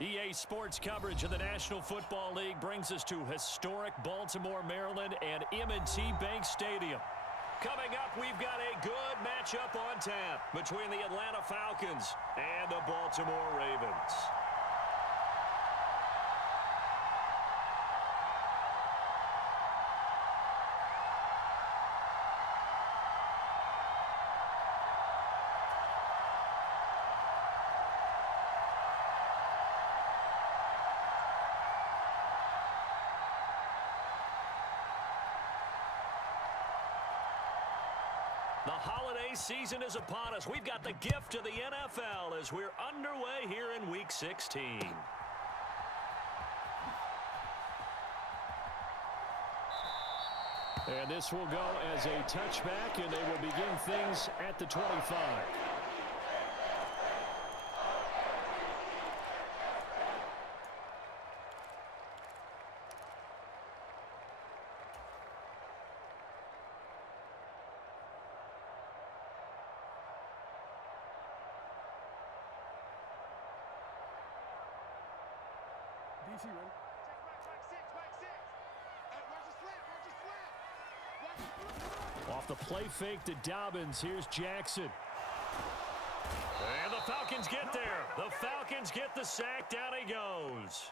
EA Sports coverage of the National Football League brings us to historic Baltimore, Maryland and M&T Bank Stadium. Coming up, we've got a good matchup on tap between the Atlanta Falcons and the Baltimore Ravens. The holiday season is upon us. We've got the gift of the NFL as we're underway here in Week 16. And this will go as a touchback, and they will begin things at the 25. DC ready? Off the play fake to Dobbins. Here's Jackson. And the Falcons get there. The Falcons get the sack. Down he goes.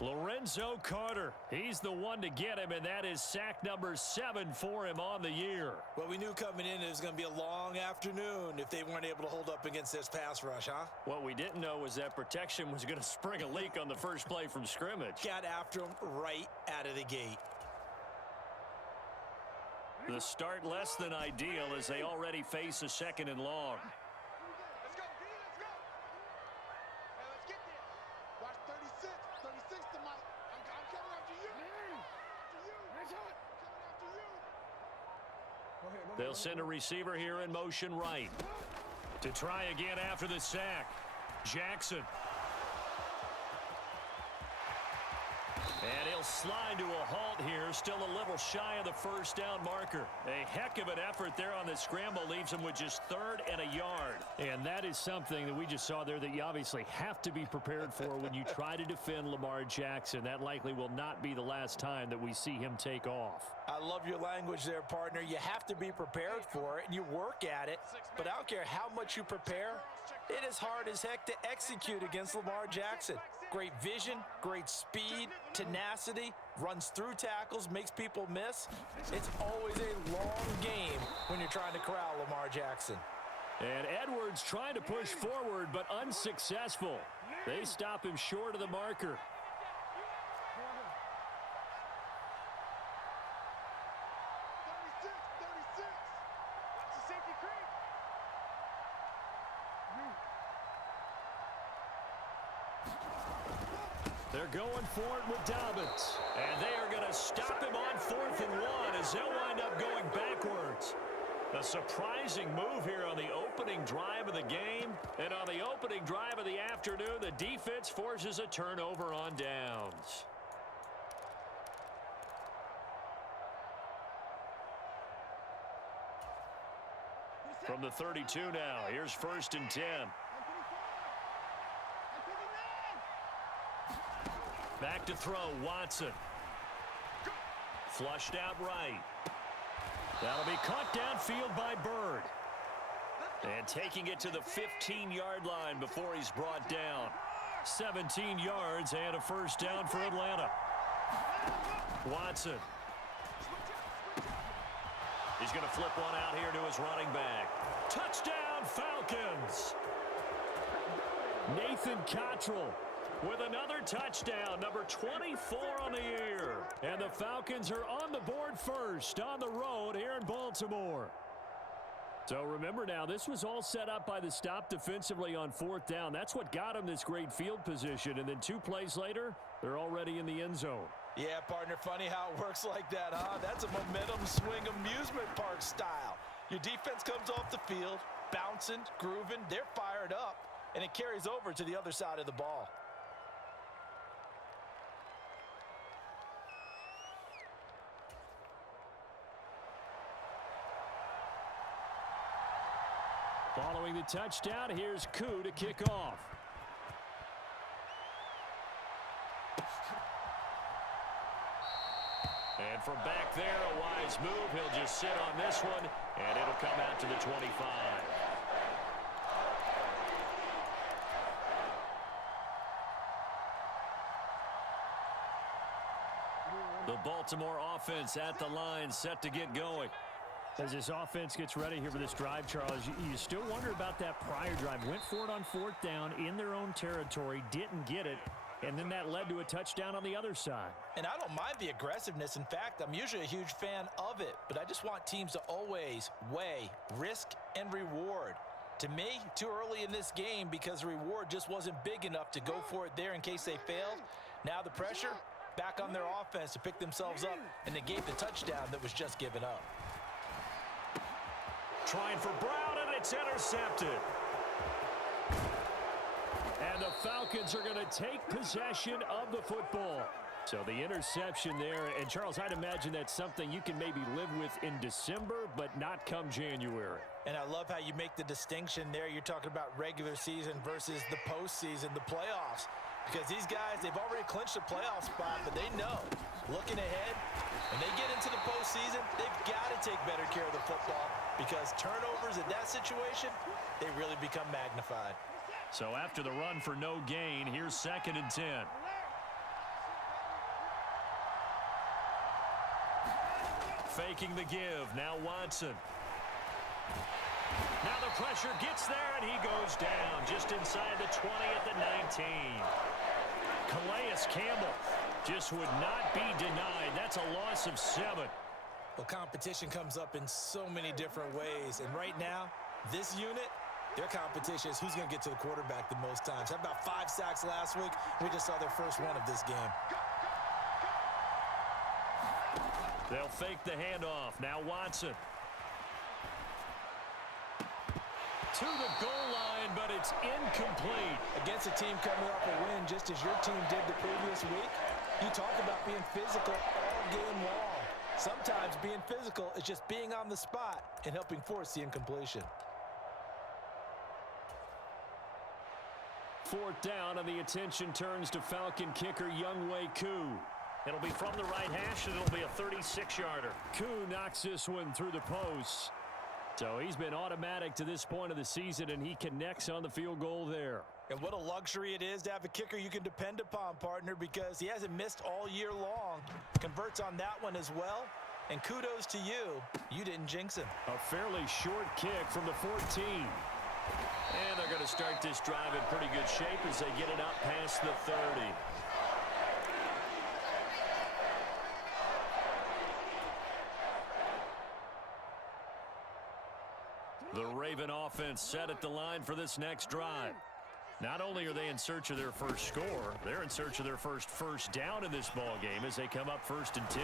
Lorenzo Carter. He's the one to get him, and that is sack number 7 for him on the year. Well, we knew coming in it was going to be a long afternoon if they weren't able to hold up against this pass rush, huh? What we didn't know was that protection was going to spring a leak on the first play from scrimmage. Got after him right out of the gate. The start less than ideal as they already face a 2nd and long. Let's go, D, let's go. Hey, let's get there. Watch 36. 36 to Mike. I'm coming after you. After you. Coming after you. They'll send a receiver here in motion right. To try again after the sack. Jackson. And he'll slide to a halt here, still a little shy of the first down marker. A heck of an effort there on the scramble, leaves him with just 3rd and a yard. And that is something that we just saw there that you obviously have to be prepared for when you try to defend Lamar Jackson. That likely will not be the last time that we see him take off. I love your language there, partner. You have to be prepared for it, and you work at it. But I don't care how much you prepare, it is hard as heck to execute against Lamar Jackson. Great vision, great speed, tenacity, runs through tackles, makes people miss. It's always a long game when you're trying to corral Lamar Jackson. And Edwards trying to push forward, but unsuccessful. They stop him short of the marker. 36. Watch the safety creep. They're going for it with Dobbins. And they are going to stop him on 4th and 1 as they'll wind up going backwards. A surprising move here on the opening drive of the game. And on the opening drive of the afternoon, the defense forces a turnover on downs. From the 32 now, here's 1st and 10. Back to throw, Watson. Flushed out right. That'll be caught downfield by Bird. And taking it to the 15-yard line before he's brought down. 17 yards and a first down for Atlanta. Watson. He's going to flip one out here to his running back. Touchdown, Falcons! Nathan Cottrell with another touchdown, number 24 on the year. And the Falcons are on the board first on the road here in Baltimore. So remember now, this was all set up by the stop defensively on 4th down. That's what got them this great field position. And then 2 plays later, they're already in the end zone. Yeah, partner, funny how it works like that, huh? That's a momentum swing amusement park style. Your defense comes off the field, bouncing, grooving, they're fired up, and it carries over to the other side of the ball. Following the touchdown, here's Koo to kick off. And from back there, a wise move. He'll just sit on this one, and it'll come out to the 25. The Baltimore offense at the line, set to get going. As this offense gets ready here for this drive, Charles, you still wonder about that prior drive. Went for it on 4th down in their own territory, didn't get it, and then that led to a touchdown on the other side. And I don't mind the aggressiveness. In fact, I'm usually a huge fan of it, but I just want teams to always weigh risk and reward. To me, too early in this game because the reward just wasn't big enough to go for it there in case they failed. Now the pressure back on their offense to pick themselves up and negate the touchdown that was just given up. Trying for Brown, and it's intercepted. And the Falcons are going to take possession of the football. So the interception there, and Charles, I'd imagine that's something you can maybe live with in December, but not come January. And I love how you make the distinction there. You're talking about regular season versus the postseason, the playoffs. Because these guys, they've already clinched a playoff spot, but they know, looking ahead, when they get into the postseason, they've got to take better care of the football because turnovers in that situation, they really become magnified. So after the run for no gain, here's 2nd and 10. Faking the give, now Watson. Now the pressure gets there, and he goes down just inside the 20 at the 19. Calais Campbell just would not be denied. That's a loss of 7. Well, competition comes up in so many different ways, and right now, this unit, their competition is who's going to get to the quarterback the most times. Had about 5 sacks last week. We just saw their first one of this game. They'll fake the handoff. Now Watson. To the goal line, but it's incomplete. Against a team coming off a win just as your team did the previous week, you talk about being physical all game long. Sometimes being physical is just being on the spot and helping force the incompletion. 4th down, and the attention turns to Falcon kicker Younghoe Koo. It'll be from the right hash, and it'll be a 36-yarder. Koo knocks this one through the posts. So he's been automatic to this point of the season, and he connects on the field goal there. And what a luxury it is to have a kicker you can depend upon, partner, because he hasn't missed all year long. Converts on that one as well. And kudos to you. You didn't jinx him. A fairly short kick from the 14. And they're going to start this drive in pretty good shape as they get it out past the 30. The Raven offense set at the line for this next drive. Not only are they in search of their first score, they're in search of their first down in this ball game as they come up 1st and 10.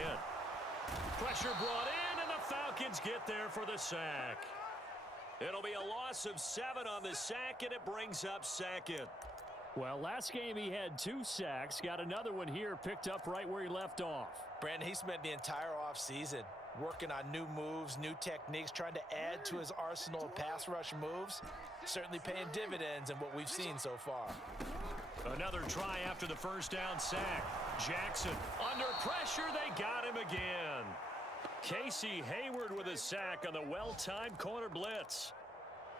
Pressure brought in, and the Falcons get there for the sack. It'll be a loss of 7 on the sack, and it brings up 2nd. Well, last game he had 2 sacks. Got another one here, picked up right where he left off. Brandon, he spent the entire offseason working on new moves, new techniques, trying to add to his arsenal of pass rush moves. Certainly paying dividends in what we've seen so far. Another try after the first down sack. Jackson under pressure. They got him again. Casey Hayward with a sack on the well-timed corner blitz.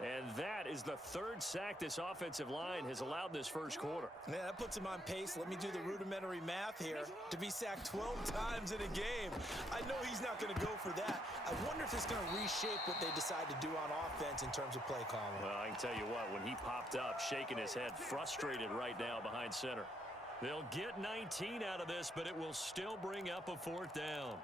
And that is the 3rd sack this offensive line has allowed this first quarter. Man, that puts him on pace. Let me do the rudimentary math here. To be sacked 12 times in a game. I know he's not going to go for that. I wonder if it's going to reshape what they decide to do on offense in terms of play calling. Well, I can tell you what, when he popped up, shaking his head, frustrated right now behind center. They'll get 19 out of this, but it will still bring up a 4th down.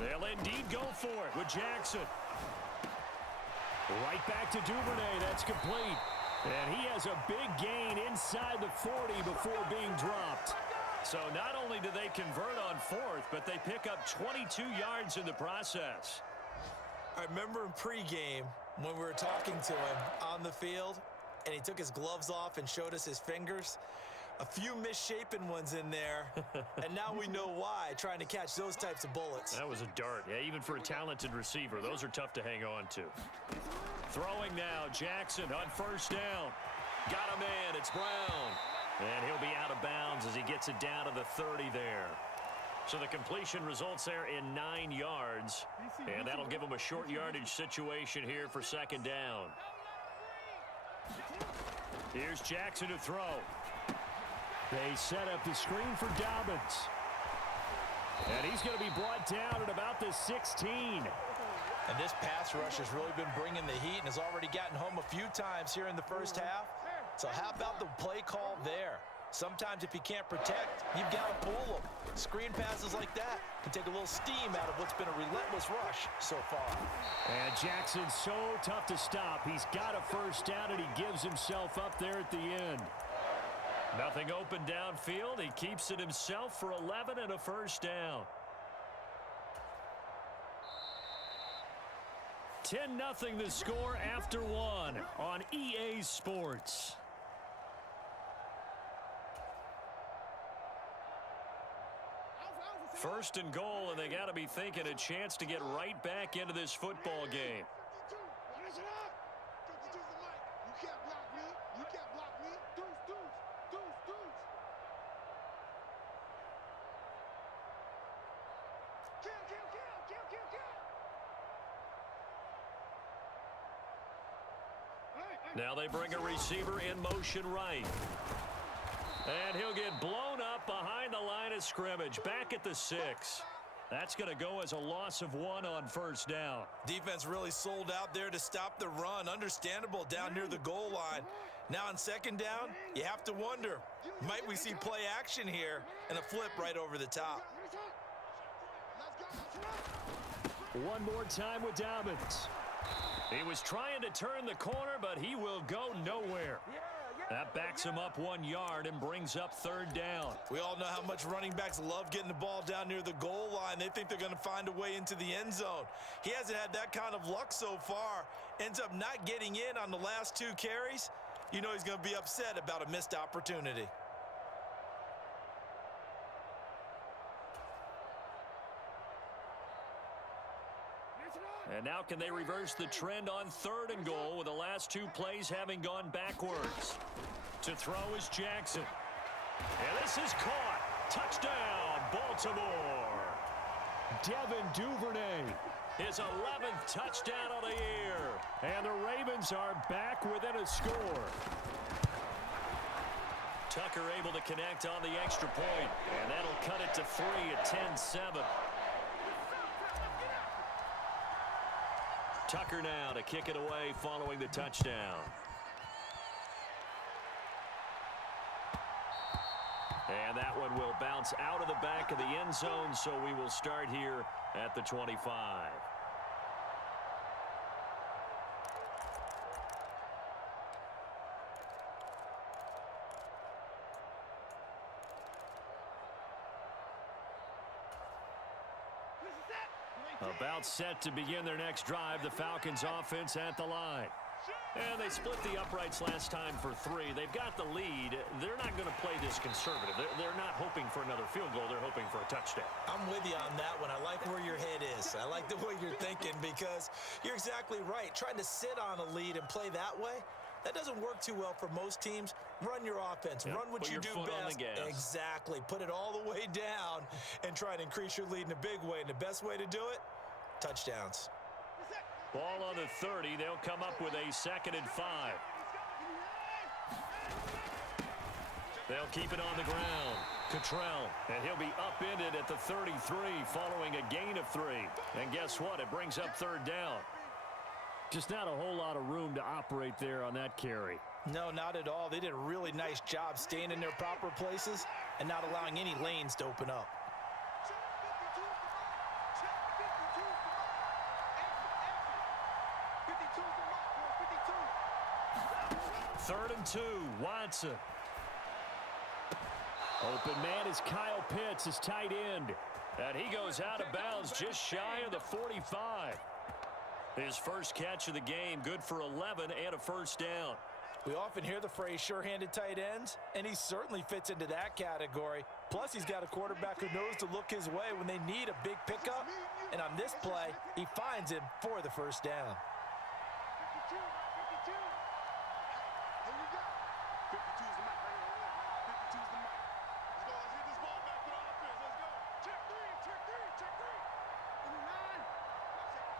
They'll indeed go for it with Jackson. Right back to Duvernay. That's complete. And he has a big gain inside the 40 before being dropped. So not only do they convert on 4th, but they pick up 22 yards in the process. I remember in pregame when we were talking to him on the field, and he took his gloves off and showed us his fingers. A few misshapen ones in there, and now we know why, trying to catch those types of bullets. That was a dart. Yeah, even for a talented receiver, those are tough to hang on to. Throwing now, Jackson on first down. Got a man, it's Brown. And he'll be out of bounds as he gets it down to the 30 there. So the completion results there in 9 yards, and that'll give him a short yardage situation here for second down. Here's Jackson to throw. They set up the screen for Dobbins. And he's going to be brought down at about the 16. And this pass rush has really been bringing the heat and has already gotten home a few times here in the first half. So how about the play call there? Sometimes if you can't protect, you've got to pull them. Screen passes like that can take a little steam out of what's been a relentless rush so far. And Jackson's so tough to stop. He's got a first down, and he gives himself up there at the end. Nothing open downfield. He keeps it himself for 11 and a first down. 10-0 the score after 1 on EA Sports. First and goal, and they got to be thinking a chance to get right back into this football game. 52's the mic. You can't block me. You can't block me. Deuce. Kill. Now they bring a receiver in motion right. And he'll get blown up behind the line of scrimmage, back at the 6. That's going to go as a loss of 1 on first down. Defense really sold out there to stop the run. Understandable down near the goal line. Now on second down, you have to wonder, might we see play action here and a flip right over the top? One more time with Dobbins. He was trying to turn the corner, but he will go nowhere. That backs him up 1 yard and brings up third down. We all know how much running backs love getting the ball down near the goal line. They think they're going to find a way into the end zone. He hasn't had that kind of luck so far. Ends up not getting in on the last 2 carries. You know he's going to be upset about a missed opportunity. And now can they reverse the trend on third and goal with the last 2 plays having gone backwards? To throw is Jackson. And this is caught. Touchdown, Baltimore. Devin Duvernay. His 11th touchdown of the year. And the Ravens are back within a score. Tucker able to connect on the extra point. And that'll cut it to 3 at 10-7. Tucker now to kick it away following the touchdown. And that one will bounce out of the back of the end zone, so we will start here at the 25. About set to begin their next drive, the Falcons offense at the line. And they split the uprights last time for 3. They've got the lead. They're not going to play this conservative. They're not hoping for another field goal. They're hoping for a touchdown. I'm with you on that one. I like where your head is. I like the way you're thinking because you're exactly right. Trying to sit on a lead and play that way, that doesn't work too well for most teams. Run your offense. Yep. Run what you do best. Exactly. Put it all the way down and try to increase your lead in a big way. And the best way to do it, touchdowns. Ball on the 30. They'll come up with a 2nd and 5. They'll keep it on the ground. Cottrell, and he'll be upended at the 33 following a gain of 3. And guess what? It brings up third down. Just not a whole lot of room to operate there on that carry. No, not at all. They did a really nice job staying in their proper places and not allowing any lanes to open up. Third and 2, Watson. Open man is Kyle Pitts, his tight end. And he goes out of bounds just shy of the 45. His first catch of the game, good for 11 and a first down. We often hear the phrase sure-handed tight ends, and he certainly fits into that category. Plus, he's got a quarterback who knows to look his way when they need a big pickup. And on this play, he finds him for the first down. 52, 52. Here we go. 52 is the mic right here. 52 is the mic. Let's go. Let's get this ball back to the offense. Let's go. Check three, check three, check three. In the line.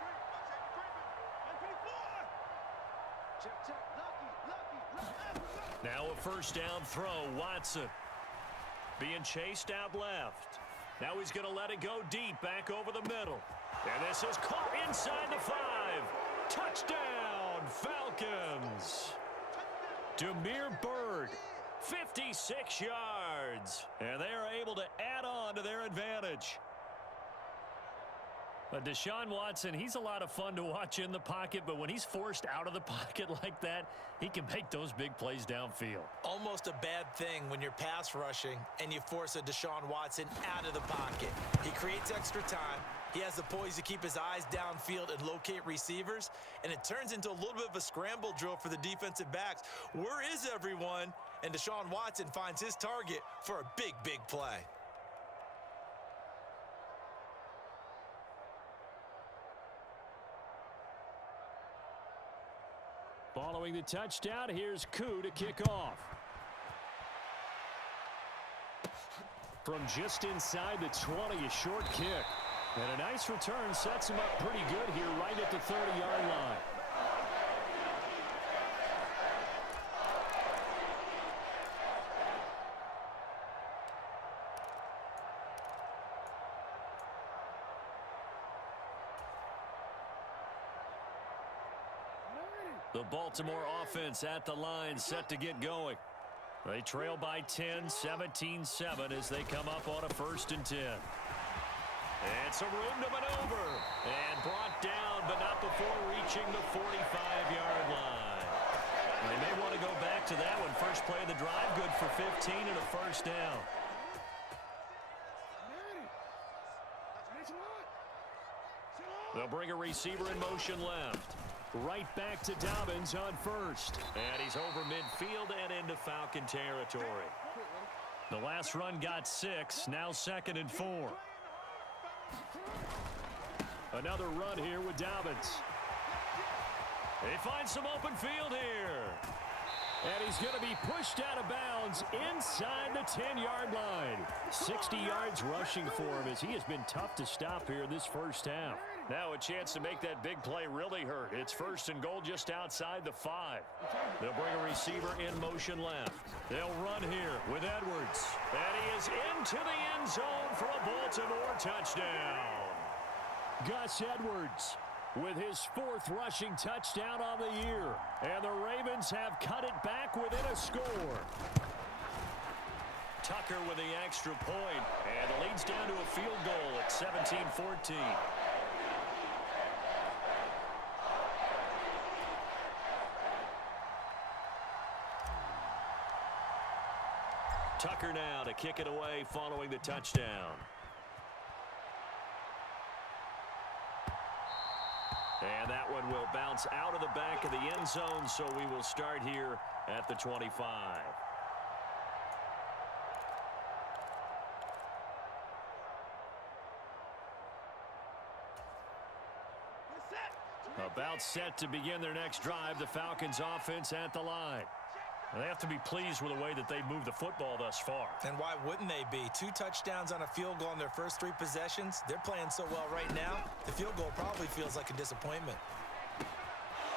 Block safety three. 154. Check, check. Lucky. Now a first down throw. Watson being chased out left. Now he's going to let it go deep back over the middle. And this is caught inside the 5. Touchdown, Falcons. Demir Bird, 56 yards. And they are able to add on to their advantage. But Deshaun Watson, he's a lot of fun to watch in the pocket, but when he's forced out of the pocket like that, he can make those big plays downfield. Almost a bad thing when you're pass rushing and you force a Deshaun Watson out of the pocket. He creates extra time. He has the poise to keep his eyes downfield and locate receivers, and it turns into a little bit of a scramble drill for the defensive backs. Where is everyone? And Deshaun Watson finds his target for a big, big play. Following the touchdown, here's Koo to kick off. From just inside the 20, a short kick. And a nice return sets him up pretty good here right at the 30-yard line. The Baltimore offense at the line, set to get going. They trail by 10, 17-7 as they come up on a 1st and 10. And some room to maneuver. And brought down, but not before reaching the 45-yard line. They may want to go back to that one. First play of the drive, good for 15 and a first down. They'll bring a receiver in motion left. Right back to Dobbins on first. And he's over midfield and into Falcon territory. The last run got 6, now 2nd and 4. Another run here with Dobbins. He finds some open field here. And he's going to be pushed out of bounds inside the 10-yard line. 60 yards rushing for him as he has been tough to stop here this first half. Now a chance to make that big play really hurt. It's 1st and goal just outside the 5. They'll bring a receiver in motion left. They'll run here with Edwards. And he is into the end zone for a Baltimore touchdown. Gus Edwards with his 4th rushing touchdown on the year. And the Ravens have cut it back within a score. Tucker with the extra point. And it leads down to a field goal at 17-14. Tucker now to kick it away following the touchdown. And that one will bounce out of the back of the end zone, so we will start here at the 25. About set to begin their next drive, the Falcons offense at the line. They have to be pleased with the way that they moved the football thus far. And why wouldn't they be? 2 touchdowns on a field goal in their first 3 possessions. They're playing so well right now, the field goal probably feels like a disappointment.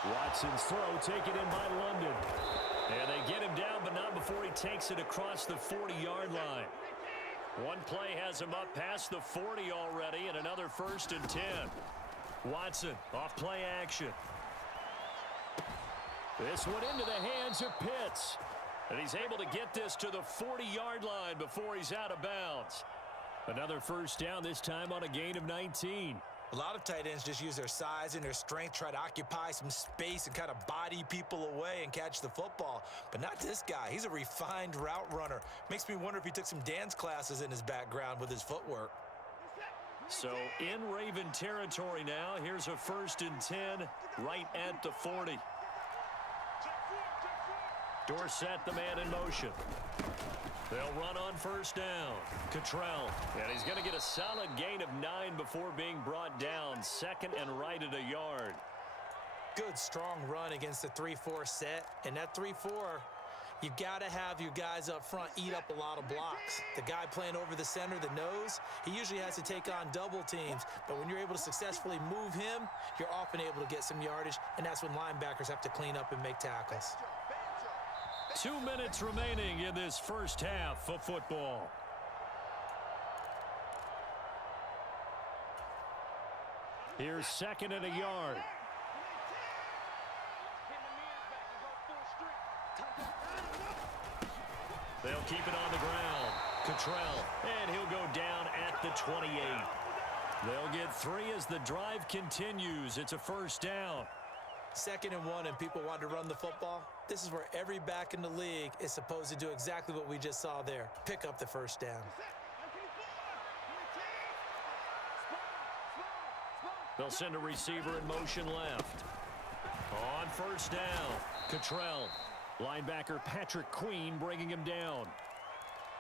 Watson's throw taken in by London. And they get him down, but not before he takes it across the 40-yard line. One play has him up past the 40 already, and another 1st and 10. Watson off play action. This one into the hands of Pitts. And he's able to get this to the 40-yard line before he's out of bounds. Another first down, this time on a gain of 19. A lot of tight ends just use their size and their strength, try to occupy some space and kind of body people away and catch the football. But not this guy. He's a refined route runner. Makes me wonder if he took some dance classes in his background with his footwork. So in Raven territory now, here's a 1st and 10 right at the 40. Dorsett, the man in motion. They'll run on first down. Cottrell. And he's going to get a solid gain of 9 before being brought down. Second and right at a yard. Good, strong run against the 3-4 set. And that 3-4, you've got to have your guys up front eat up a lot of blocks. The guy playing over the center, the nose, he usually has to take on double teams. But when you're able to successfully move him, you're often able to get some yardage. And that's when linebackers have to clean up and make tackles. 2 minutes remaining in this first half of football. Here's second and a yard. They'll keep it on the ground. Cottrell, and he'll go down at the 28. They'll get 3 as the drive continues. It's a first down. 2nd and 1 and people want to run the football. This is where every back in the league is supposed to do exactly what we just saw there. Pick up the first down. They'll send a receiver in motion left. On first down, Cottrell. Linebacker Patrick Queen bringing him down.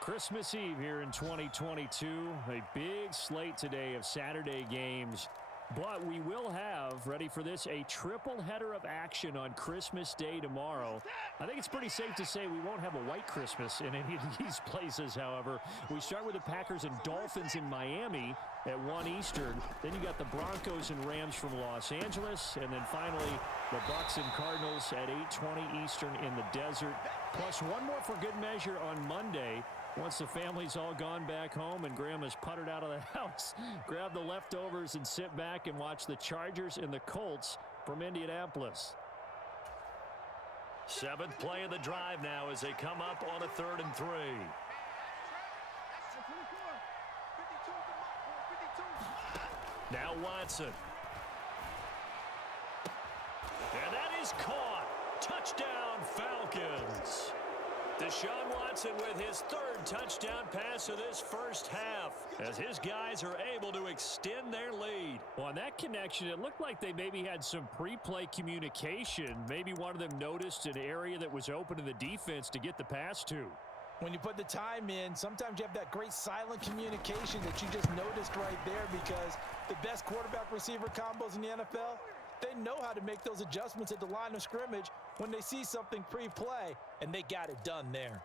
Christmas Eve here in 2022. A big slate today of Saturday games. But we will have, ready for this, a triple header of action on Christmas Day tomorrow. I think it's pretty safe to say we won't have a white Christmas in any of these places, however. We start with the Packers and Dolphins in Miami at 1 Eastern. Then you got the Broncos and Rams from Los Angeles. And then finally, the Bucs and Cardinals at 8:20 Eastern in the desert. Plus one more for good measure on Monday. Once the family's all gone back home and Grandma's puttered out of the house, grab the leftovers and sit back and watch the Chargers and the Colts from Indianapolis. 7th play of the drive now as they come up on a 3rd and 3. Now Watson. And that is caught. Touchdown, Falcons. Deshaun Watson with his 3rd touchdown pass of this first half as his guys are able to extend their lead. Well, on that connection, it looked like they maybe had some pre-play communication. Maybe one of them noticed an area that was open in the defense to get the pass to. When you put the time in, sometimes you have that great silent communication that you just noticed right there, because the best quarterback-receiver combos in the NFL, they know how to make those adjustments at the line of scrimmage when they see something pre-play, and they got it done there.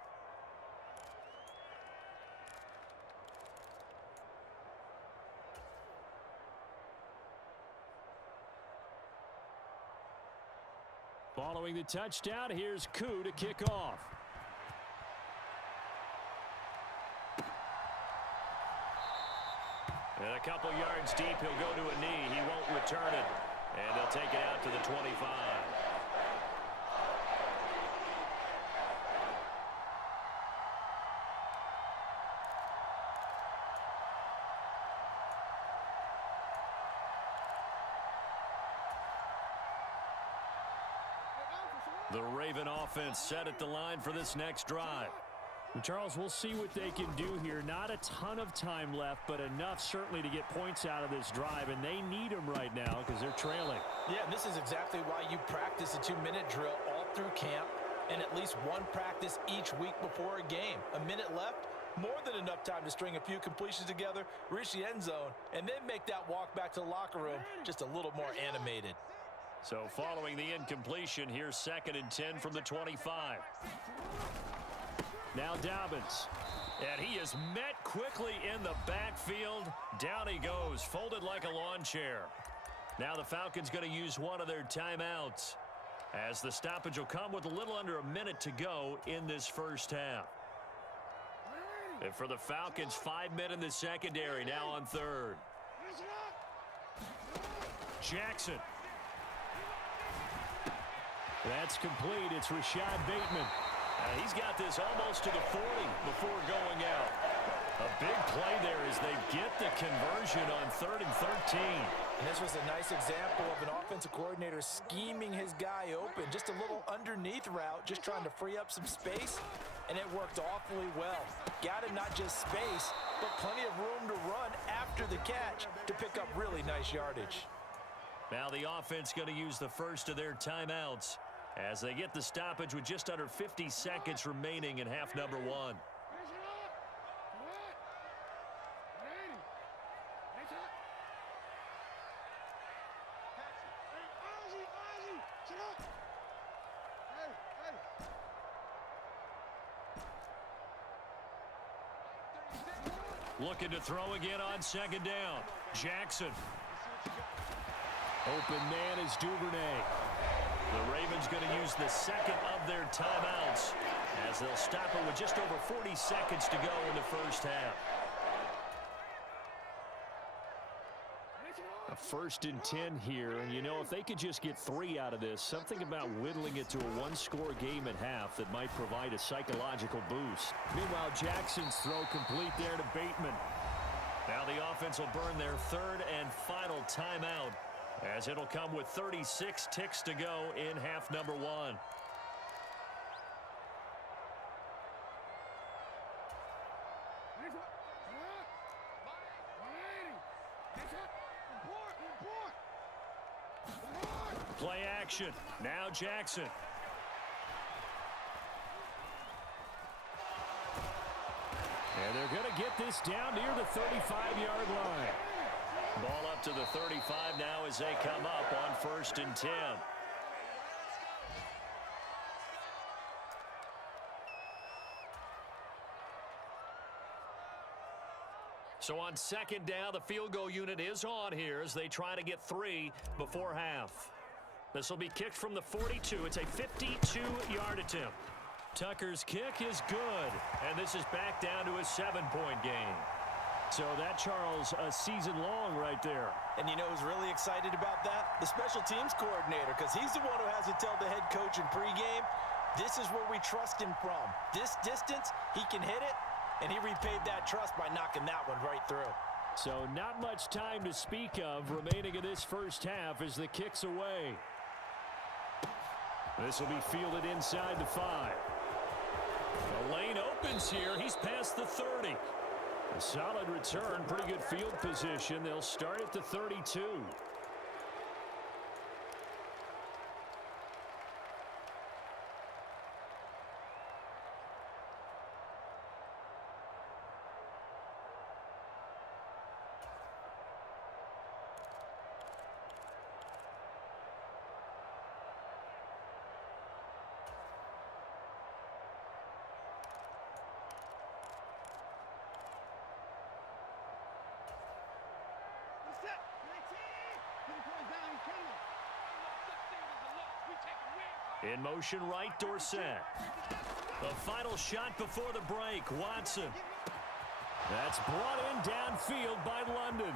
Following the touchdown, here's Koo to kick off. And a couple yards deep, he'll go to a knee. He won't return it. And they'll take it out to the 25. The Raven offense set at the line for this next drive. And Charles, we'll see what they can do here. Not a ton of time left, but enough certainly to get points out of this drive, and they need them right now because they're trailing. Yeah, and this is exactly why you practice a 2-minute drill all through camp and at least one practice each week before a game. A minute left, more than enough time to string a few completions together, reach the end zone, and then make that walk back to the locker room just a little more animated. So following the incompletion, here's 2nd and 10 from the 25. Now Dobbins. And he is met quickly in the backfield. Down he goes, folded like a lawn chair. Now the Falcons going to use one of their timeouts, as the stoppage will come with a little under a minute to go in this first half. And for the Falcons, 5 men in the secondary, now on 3rd. Jackson. That's complete. It's Rashad Bateman. He's got this almost to the 40 before going out. A big play there as they get the conversion on 3rd and 13. And this was a nice example of an offensive coordinator scheming his guy open. Just a little underneath route, just trying to free up some space, and it worked awfully well. Got him not just space, but plenty of room to run after the catch to pick up really nice yardage. Now the offense going to use the first of their timeouts as they get the stoppage with just under 50 seconds remaining in half number one. Looking to throw again on second down. Jackson. Open man is Duvernay. The Ravens going to use the second of their timeouts as they'll stop it with just over 40 seconds to go in the first half. A 1st and 10 here, and you know, if they could just get 3 out of this, something about whittling it to a one-score game at half that might provide a psychological boost. Meanwhile, Jackson's throw complete there to Bateman. Now the offense will burn their 3rd and final timeout, as it'll come with 36 ticks to go in half number one. Play action. Now Jackson. And they're going to get this down near the 35-yard line. Ball up to the 35 now as they come up on 1st and 10. So on 2nd down, the field goal unit is on here as they try to get 3 before half. This will be kicked from the 42. It's a 52-yard attempt. Tucker's kick is good, and this is back down to a 7-point game. So that, Charles, a season long right there. And you know who's really excited about that? The special teams coordinator, because he's the one who has to tell the head coach in pregame, this is where we trust him from. This distance, he can hit it, and he repaid that trust by knocking that one right through. So not much time to speak of remaining in this first half as the kick's away. This will be fielded inside the 5. The lane opens here. He's past the 30. A solid return, pretty good field position. They'll start at the 32. In motion right, Dorsett. The final shot before the break, Watson. That's brought in downfield by London.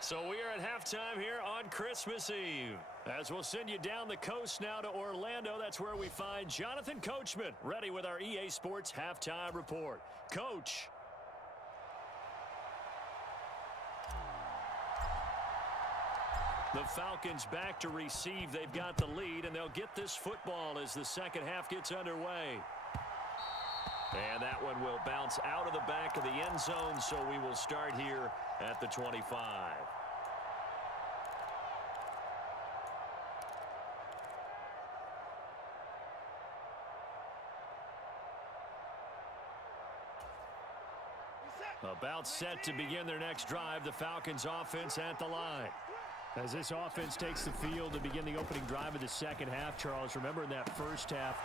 So we are at halftime here on Christmas Eve. As we'll send you down the coast now to Orlando, that's where we find Jonathan Coachman, ready with our EA Sports Halftime Report. Coach. The Falcons back to receive. They've got the lead, and they'll get this football as the second half gets underway. And that one will bounce out of the back of the end zone, so we will start here at the 25. About set to begin their next drive, the Falcons offense at the line. As this offense takes the field to begin the opening drive of the second half, Charles, remember in that first half,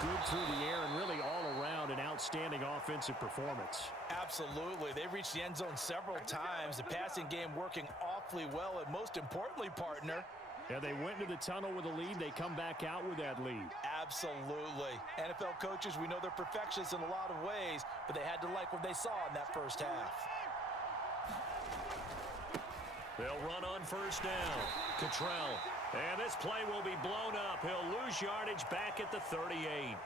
good through the air and really all around an outstanding offensive performance. Absolutely. They reached the end zone several times. The passing game working awfully well, and most importantly, partner, yeah, they went into the tunnel with a lead. They come back out with that lead. Absolutely. NFL coaches, we know they're perfectionists in a lot of ways, but they had to like what they saw in that first half. They'll run on first down. Cottrell. And this play will be blown up. He'll lose yardage back at the 38.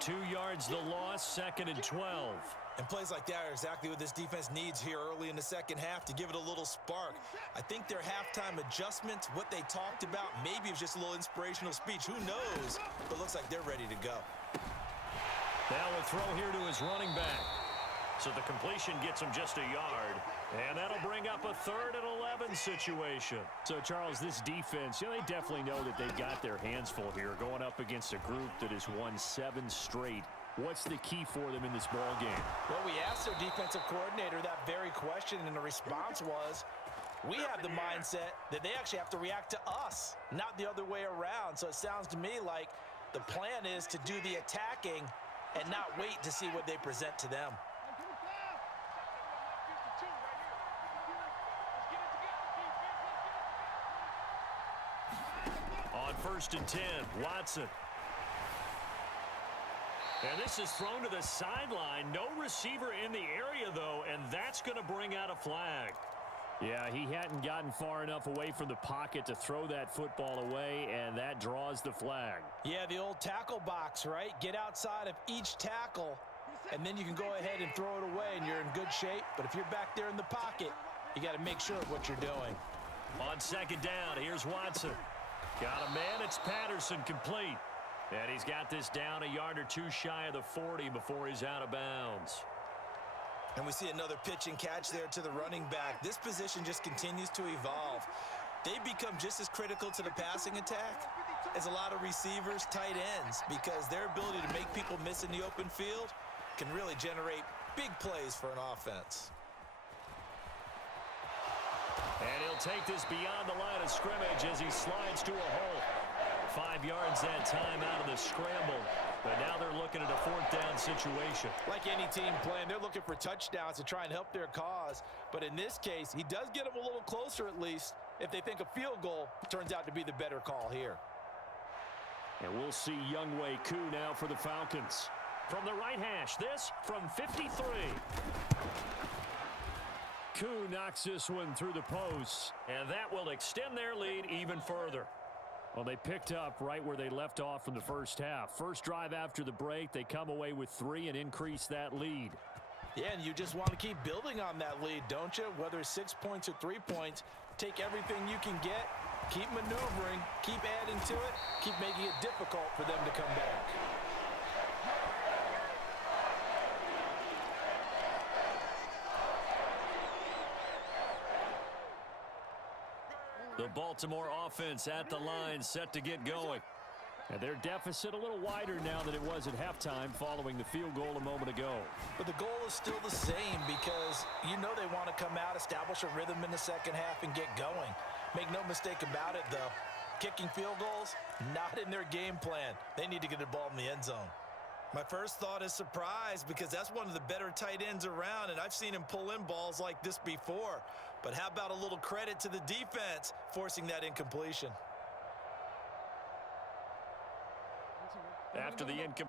2 yards the loss, 2nd and 12. And plays like that are exactly what this defense needs here early in the second half to give it a little spark. I think their halftime adjustment, what they talked about, maybe it was just a little inspirational speech. Who knows? But it looks like they're ready to go. Now a throw here to his running back. So the completion gets him just a yard. And that'll bring up a 3rd and 11 situation. So, Charles, this defense, they definitely know that they've got their hands full here going up against a group that has won 7 straight. What's the key for them in this ball game? Well, we asked their defensive coordinator that very question, and the response was, we have the mindset that they actually have to react to us, not the other way around. So it sounds to me like the plan is to do the attacking and not wait to see what they present to them. On 1st and 10, Watson. And this is thrown to the sideline. No receiver in the area, though, and that's going to bring out a flag. Yeah, he hadn't gotten far enough away from the pocket to throw that football away, and that draws the flag. Yeah, the old tackle box, right? Get outside of each tackle, and then you can go ahead and throw it away, and you're in good shape. But if you're back there in the pocket, you got to make sure of what you're doing. On 2nd down, here's Watson. Got a man, it's Patterson, complete. And he's got this down a yard or 2 shy of the 40 before he's out of bounds. And we see another pitch and catch there to the running back. This position just continues to evolve. They become just as critical to the passing attack as a lot of receivers, tight ends, because their ability to make people miss in the open field can really generate big plays for an offense. And he'll take this beyond the line of scrimmage as he slides to a hole. 5 yards that time out of the scramble. But now they're looking at a 4th down situation. Like any team playing, they're looking for touchdowns to try and help their cause. But in this case, he does get them a little closer at least if they think a field goal turns out to be the better call here. And we'll see Younghoe Koo now for the Falcons. From the right hash, this from 53. Koo knocks this one through the post. And that will extend their lead even further. Well, they picked up right where they left off from the first half. First drive after the break, they come away with 3 and increase that lead. Yeah, and you just want to keep building on that lead, don't you? Whether it's 6 points or 3 points, take everything you can get, keep maneuvering, keep adding to it, keep making it difficult for them to come back. The Baltimore offense at the line, set to get going. And their deficit a little wider now than it was at halftime following the field goal a moment ago. But the goal is still the same because you know they want to come out, establish a rhythm in the second half, and get going. Make no mistake about it, though. Kicking field goals, not in their game plan. They need to get the ball in the end zone. My first thought is surprise because that's one of the better tight ends around, and I've seen him pull in balls like this before. But how about a little credit to the defense forcing that incompletion? After the incomplete.